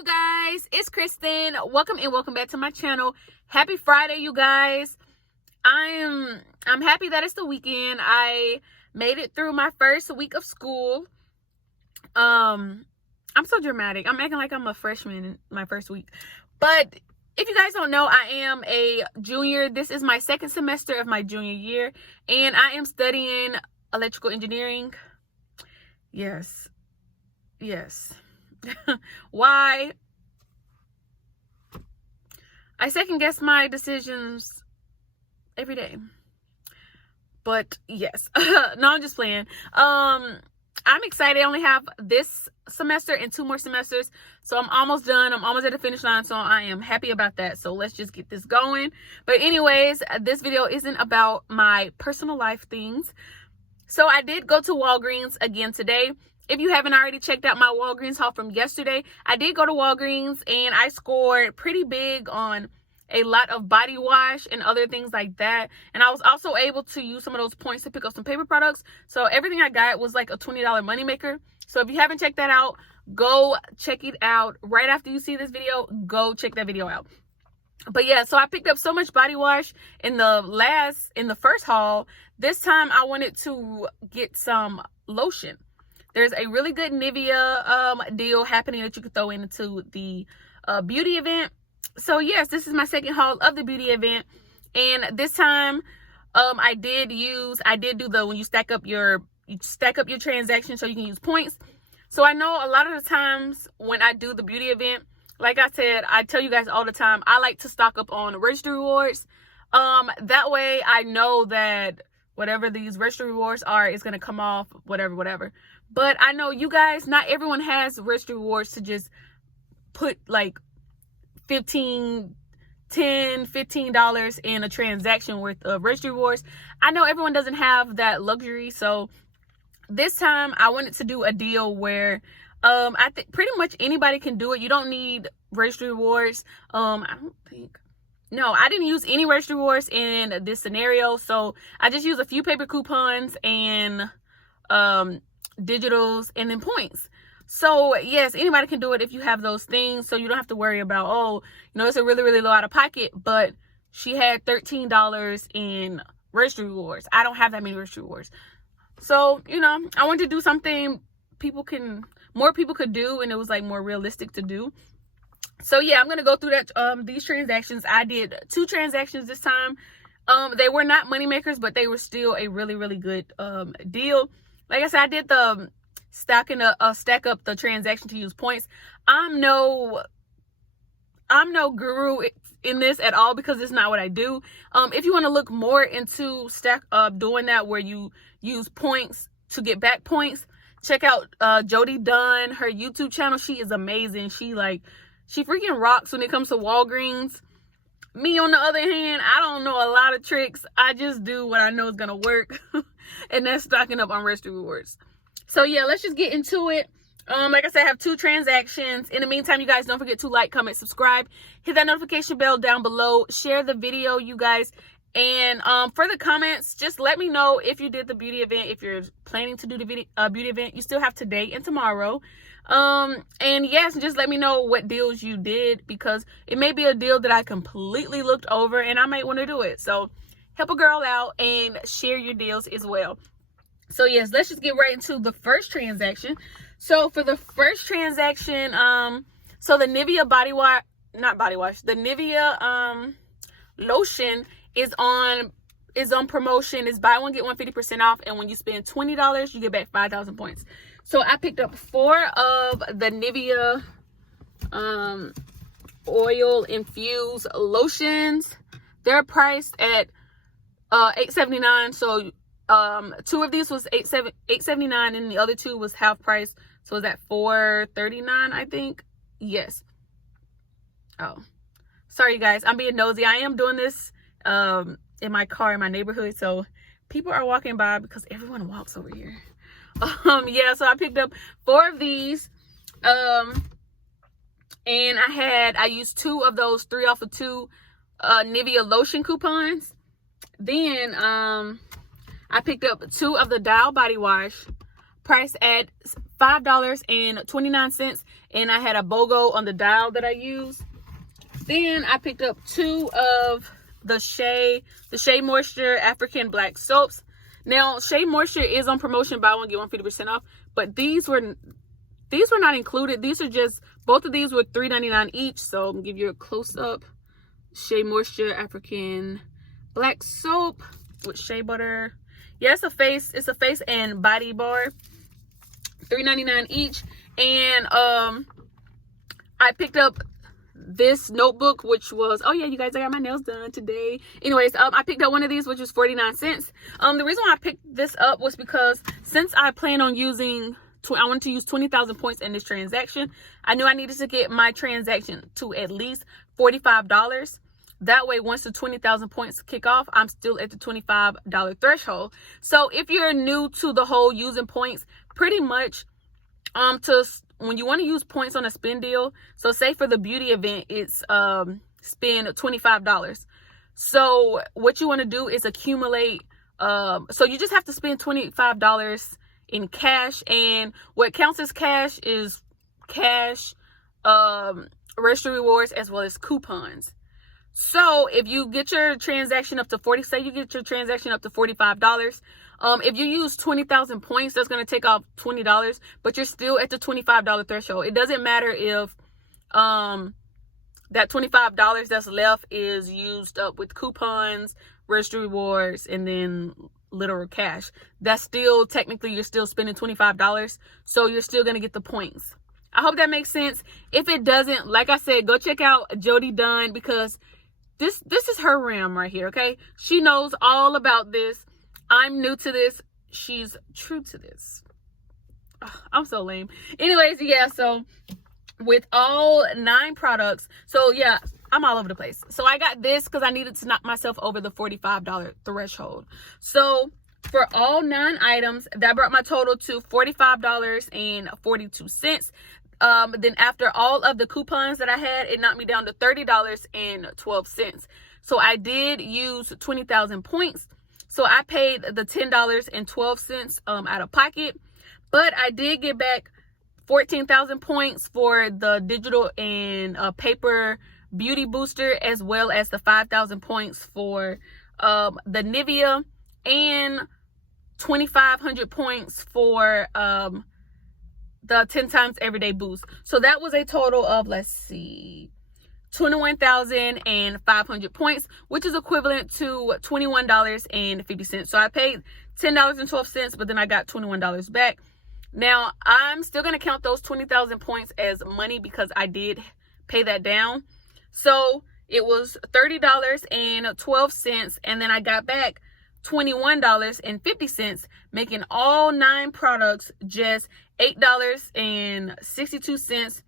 you guys, it's Kristen. Welcome back to my channel. Happy Friday, you guys. I'm happy that it's the weekend. I made it through my first week of school. I'm so dramatic. I'm acting like I'm a freshman in my first week. But if you guys don't know, I am a junior. This is my second semester of my junior year, and I am studying electrical engineering. Yes. Why? I second guess my decisions every day. But yes. No, I'm just playing. I'm excited. I only have this semester and 2 more semesters, so I'm almost done. I'm almost at the finish line, so I am happy about that. So let's just get this going. But anyways, this video isn't about my personal life things. So I did go to Walgreens again today. If you haven't already checked out my Walgreens haul from yesterday, I did go to Walgreens and I scored pretty big on a lot of body wash and other things like that. And I was also able to use some of those points to pick up some paper products. So everything I got was like a $20 moneymaker. So if you haven't checked that out, go check it out. Right after you see this video, go check that video out. But yeah, so I picked up so much body wash in the first haul. This time I wanted to get some lotion. There's a really good Nivea deal happening that you could throw into the beauty event. So yes, this is my second haul of the beauty event, and this time I did do the when you stack up your transactions so you can use points. So I know a lot of the times when I do the beauty event, like I said, I tell you guys all the time, I like to stock up on registry rewards. That way I know that whatever these registry rewards are is going to come off, whatever. But I know you guys, not everyone has registry rewards to just put like $15 in a transaction worth of registry rewards. I know everyone doesn't have that luxury. So this time I wanted to do a deal where I think pretty much anybody can do it. You don't need registry rewards. I didn't use any registry rewards in this scenario. So I just used a few paper coupons and digitals and then points. So yes, anybody can do it if you have those things. So you don't have to worry about, it's a really low out of pocket, but she had $13 in registry rewards. I don't have that many registry rewards. So, I wanted to do something more people could do, and it was like more realistic to do. So yeah, I'm going to go through that these transactions. I did 2 transactions this time. They were not money makers, but they were still a really good deal. Like I said, I did the stack up the transaction to use points. I'm no guru in this at all because it's not what I do. If you want to look more into doing that where you use points to get back points, check out Jody Dunn, her YouTube channel. She is amazing. She freaking rocks when it comes to Walgreens. Me, on the other hand, I don't know a lot of tricks. I just do what I know is gonna work, and that's stocking up on registry rewards. So yeah, let's just get into it. Like I said, I have 2 transactions. In the meantime, you guys, don't forget to like, comment, subscribe, hit that notification bell down below, share the video, you guys. And for the comments, just let me know if you did the beauty event. If you're planning to do the beauty event, you still have today and tomorrow. And yes, just let me know what deals you did, because it may be a deal that I completely looked over and I might want to do it. So help a girl out and share your deals as well. So yes, let's just get right into the first transaction. So for the first transaction, so the Nivea the Nivea lotion is on promotion. It's buy one get one 50% off, and when you spend $20, you get back 5,000 points. So I picked up 4 of the Nivea oil infused lotions. They're priced at $8.79. So 2 of these was $8.79, and the other 2 was half price. So is that $4.39, I think? Yes. Oh, sorry, you guys. I'm being nosy. I am doing this in my car in my neighborhood, so people are walking by because everyone walks over here. Yeah, so I picked up 4 of these, and I used 2 of those 3 off of 2 Nivea lotion coupons. Then I picked up 2 of the Dial body wash, priced at $5.29, and I had a BOGO on the dial that I used. Then I picked up 2 of the Shea Moisture African Black Soaps. Now, Shea Moisture is on promotion, buy one get one 50% off, but these were not included. These are just, both of these were $3.99 each. So I'm gonna give you a close up. Shea Moisture African Black Soap with shea butter. Yeah, it's a face and body bar. $3.99 each. And I picked up this notebook, which was, oh yeah, you guys, I got my nails done today. Anyways, I picked up one of these, which was 49 cents. The reason why I picked this up was because since I plan on using, I wanted to use 20,000 points in this transaction, I knew I needed to get my transaction to at least $45. That way, once the 20,000 points kick off, I'm still at the $25 threshold. So if you're new to the whole using points, pretty much, when you want to use points on a spin deal, so say for the beauty event, it's spend $25. So what you want to do is accumulate. So you just have to spend $25 in cash, and what counts as cash is cash, registry rewards, as well as coupons. So if you get your transaction up to $45, if you use 20,000 points, that's going to take off $20, but you're still at the $25 threshold. It doesn't matter if that $25 that's left is used up with coupons, registry rewards, and then literal cash. That's still, technically, you're still spending $25, so you're still going to get the points. I hope that makes sense. If it doesn't, like I said, go check out Jody Dunn, because this is her realm right here, okay? She knows all about this. I'm new to this. She's true to this. Ugh, I'm so lame. Anyways, yeah, so with all 9 products, so yeah, I'm all over the place. So I got this because I needed to knock myself over the $45 threshold. So for all 9 items, that brought my total to $45.42. Then after all of the coupons that I had, it knocked me down to $30.12. So I did use 20,000 points. So I paid the $10.12 out of pocket, but I did get back 14,000 points for the digital and paper beauty booster, as well as the 5,000 points for the Nivea, and 2,500 points for the 10 times everyday boost. So that was a total of, let's see, 21,500 points, which is equivalent to $21.50. So I paid $10.12, but then I got $21 back. Now I'm still going to count those 20,000 points as money because I did pay that down. So it was $30.12, and then I got back $21.50, making all 9 products just $8.62,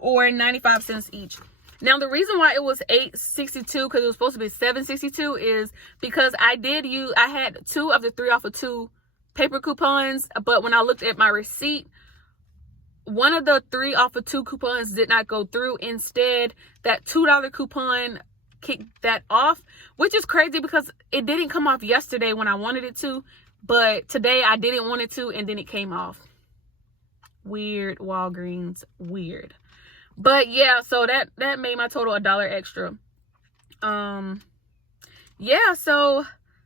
or 95 cents each. Now the reason why it was $8.62, because it was supposed to be $7.62, is because I had 2 of the 3 off of 2 paper coupons, but when I looked at my receipt, one of the 3 off of 2 coupons did not go through. Instead, that $2 coupon kicked that off, which is crazy because it didn't come off yesterday when I wanted it to, but today I didn't want it to, and then it came off. Weird, Walgreens, weird. But yeah, so that made my total $1 extra. Yeah, so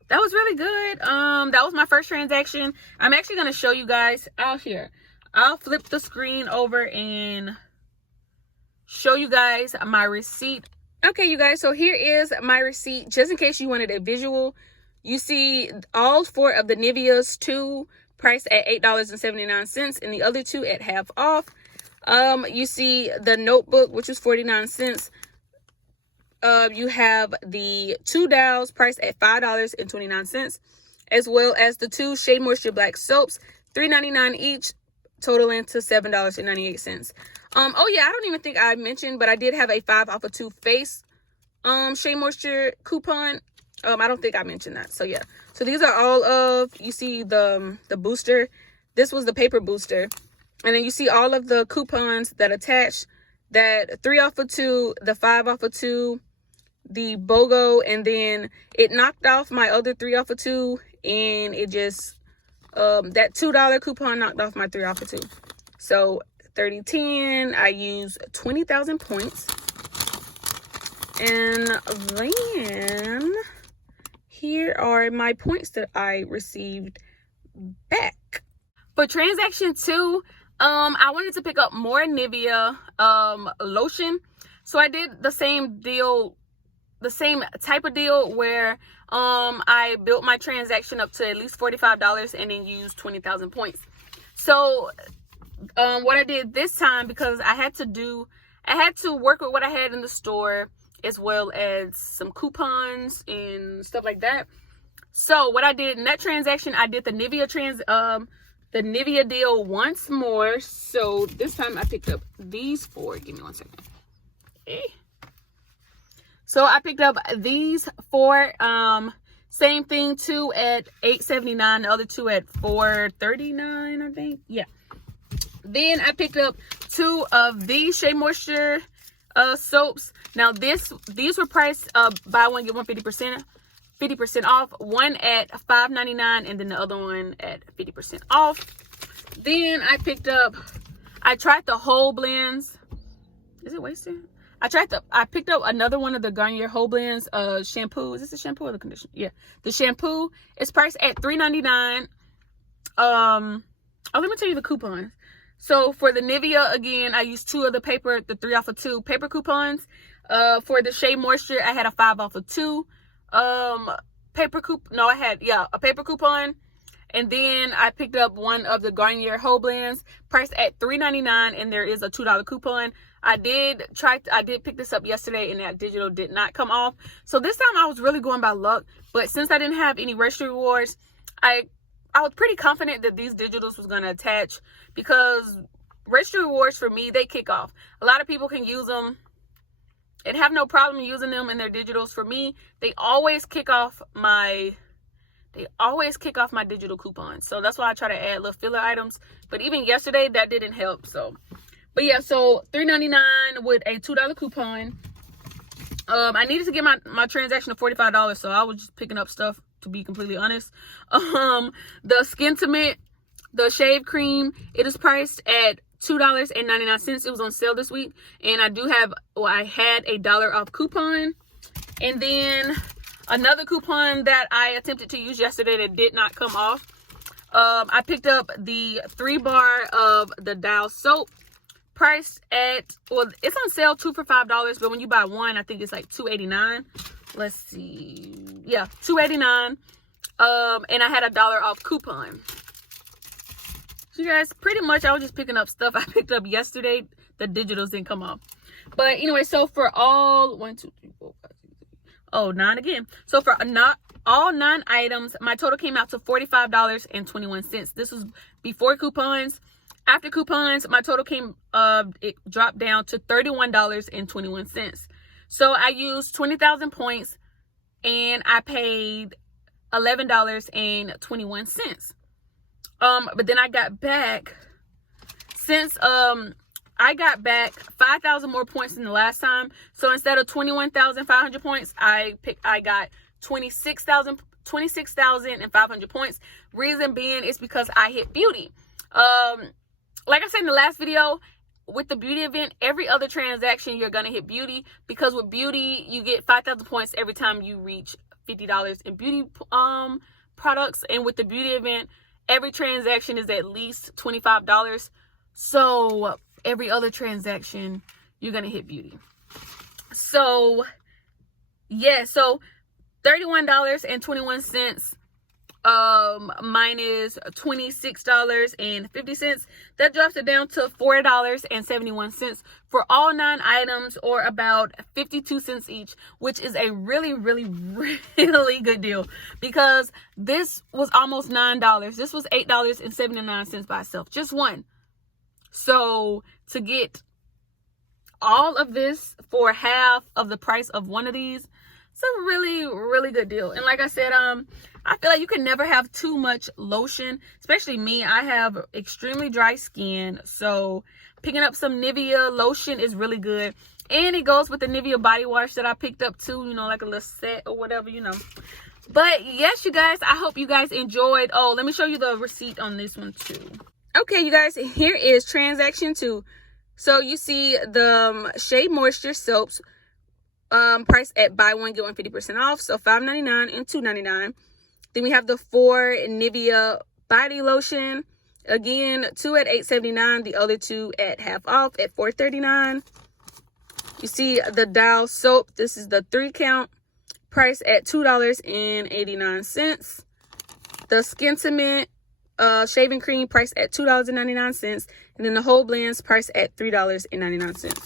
that was really good. That was my first transaction. I'm actually going to show you guys out here. I'll flip the screen over and show you guys my receipt. Okay, you guys, so here is my receipt, just in case you wanted a visual. You see all 4 of the Nivea's, 2 priced at $8.79, and the other 2 at half off. You see the notebook, which was 49 cents. You have the 2 dowels priced at $5.29, as well as the 2 Shea Moisture Black Soaps, $3.99 each, totaling to $7.98. Oh yeah, I don't even think I mentioned, but I did have a 5 off of 2 face Shea Moisture coupon. I don't think I mentioned that. So yeah, so these are all of, you see the booster. This was the paper booster, and then you see all of the coupons that attach, that 3 off of 2, the 5 off of 2, the BOGO, and then it knocked off my other 3 off of 2, and it just that $2 coupon knocked off my 3 off of 2. So 30/10, I use 20,000 points. And then here are my points that I received back. For transaction 2, I wanted to pick up more Nivea lotion. So I did the same deal, the same type of deal where I built my transaction up to at least $45 and then used 20,000 points. So what I did this time, because I had to work with what I had in the store as well as some coupons and stuff like that. So what I did in that transaction, I did the Nivea deal once more. So this time I picked up these 4. Give me 1 second. Okay. So I picked up these 4. Same thing, 2 at $8.79, the other 2 at $4.39, I think. Yeah. Then I picked up 2 of these Shea Moisture soaps. Now these were priced buy one get one 50% off. One at $5.99 and then the other one at 50% off. Then I tried the whole blends. Is it wasted? I picked up another one of the Garnier Whole Blends shampoo. Is this the shampoo or the conditioner? Yeah, the shampoo is priced at $3.99. Oh, let me tell you the coupons. So for the Nivea, again, I used 2 of the 3 off of 2 paper coupons. For the Shea Moisture, I had a 5 off of 2 paper coupon. No, I had, a paper coupon. And then I picked up one of the Garnier Whole Blends, priced at $3.99, and there is a $2 coupon. I did pick this up yesterday, and that digital did not come off. So this time I was really going by luck. But since I didn't have any registry rewards, I was pretty confident that these digitals was going to attach, because registry rewards for me, they kick off. A lot of people can use them and have no problem using them in their digitals. For me, they always kick off my digital coupons. So that's why I try to add little filler items. But even yesterday, that didn't help. So, but yeah, so $3.99 with a $2 coupon. I needed to get my transaction to $45, so I was just picking up stuff, to be completely honest. The Skin Intimate, the shave cream, it is priced at $2.99. It was on sale this week, and I had a $1 off coupon. And then another coupon that I attempted to use yesterday that did not come off. I picked up the 3-bar of the Dial soap, priced at, well, it's on sale 2 for $5, but when you buy 1, I think it's like $2.89. Let's see, yeah, $2.89. And I had a $1 off coupon. So you guys, pretty much I was just picking up stuff I picked up yesterday. The digitals didn't come off. But anyway, so for all 1, 2, 3, 4, 5, 6, 7, 9 again. So for all 9 items, my total came out to $45.21. This was before coupons. After coupons, my total it dropped down to $31.21. So I used 20,000 points and I paid $11.21. But then I got back, since I got back 5,000 more points than the last time. So instead of 21,500 points, I got 26,500 points. Reason being is because I hit beauty. Like I said in the last video, with the beauty event, every other transaction you're gonna hit beauty, because with beauty you get 5,000 points every time you reach $50 in beauty products, and with the beauty event, every transaction is at least $25. So every other transaction you're gonna hit beauty. So yeah, so $31.21 minus $26.50, that drops it down to $4.71 for all 9 items, or about 52 cents each, which is a really good deal, because this was almost $9. This was $8.79 by itself, just one. So to get all of this for half of the price of one of these, it's a really good deal. And like I said, I feel like you can never have too much lotion, especially me. I have extremely dry skin, so picking up some Nivea lotion is really good. And it goes with the Nivea body wash that I picked up too, you know, like a little set or whatever, you know. But yes, you guys, I hope you guys enjoyed. Oh, let me show you the receipt on this one too. Okay, you guys, here is transaction 2. So you see the Shea Moisture soaps priced at buy one get one 50% off, so $5.99 and $2.99. Then we have the 4 Nivea body lotion, again 2 at $8.79, the other 2 at half off at $4.39. You see the Dial soap, this is the 3 count, priced at $2.89. The Skin Cement shaving cream priced at $2.99, and then the whole blends priced at $3.99.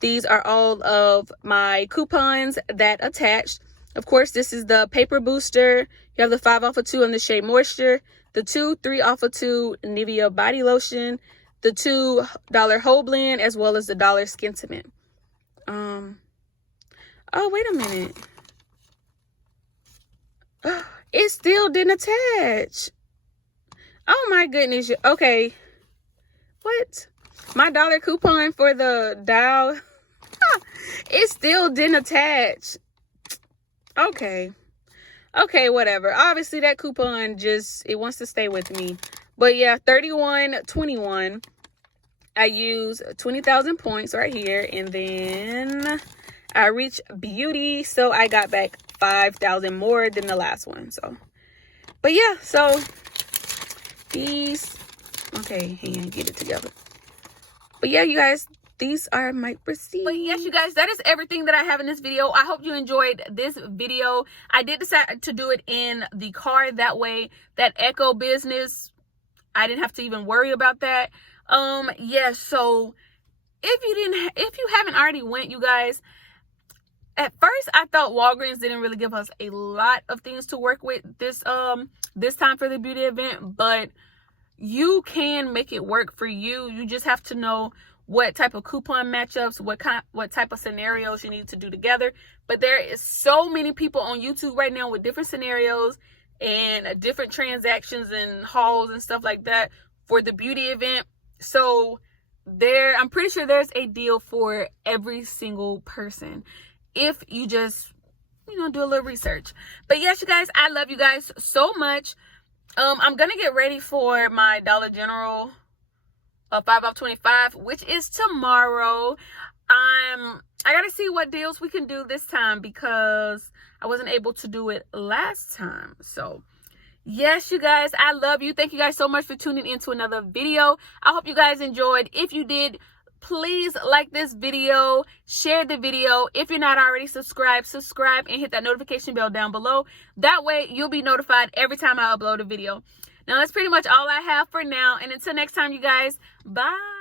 These are all of my coupons that attached. Of course, this is the paper booster. You have the 5 off of 2 on the Shea Moisture, the 3 off of 2 Nivea body lotion, the $2 whole blend, as well as the $1 Skin Cement. Oh, wait a minute. It still didn't attach. Oh my goodness. Okay. What? My dollar coupon for the Dial, it still didn't attach. Okay, whatever. Obviously that coupon it wants to stay with me. But yeah, 3121. I use 20,000 points right here, and then I reached beauty, so I got back 5,000 more than the last one. So, but yeah, so these, okay, hang on, get it together. But yeah, you guys, these are my receipts. But yes, you guys, that is everything that I have in this video. I hope you enjoyed this video. I did decide to do it in the car. That way, that echo business, I didn't have to even worry about that. Yeah, so if you haven't already went, you guys, at first I thought Walgreens didn't really give us a lot of things to work with this time for the beauty event, but you can make it work for you. You just have to know what type of coupon matchups, what type of scenarios you need to do together. But there is so many people on YouTube right now with different scenarios and different transactions and hauls and stuff like that for the beauty event. So I'm pretty sure there's a deal for every single person if you just, do a little research. But yes, you guys, I love you guys so much. I'm gonna get ready for my Dollar General 5 off 25, which is tomorrow. I gotta see what deals we can do this time because I wasn't able to do it last time. So yes, you guys, I love you. Thank you guys so much for tuning into another video. I hope you guys enjoyed. If you did, please like this video, share the video. If you're not already subscribed, subscribe and hit that notification bell down below. That way you'll be notified every time I upload a video. Now that's pretty much all I have for now, and until next time, you guys, bye.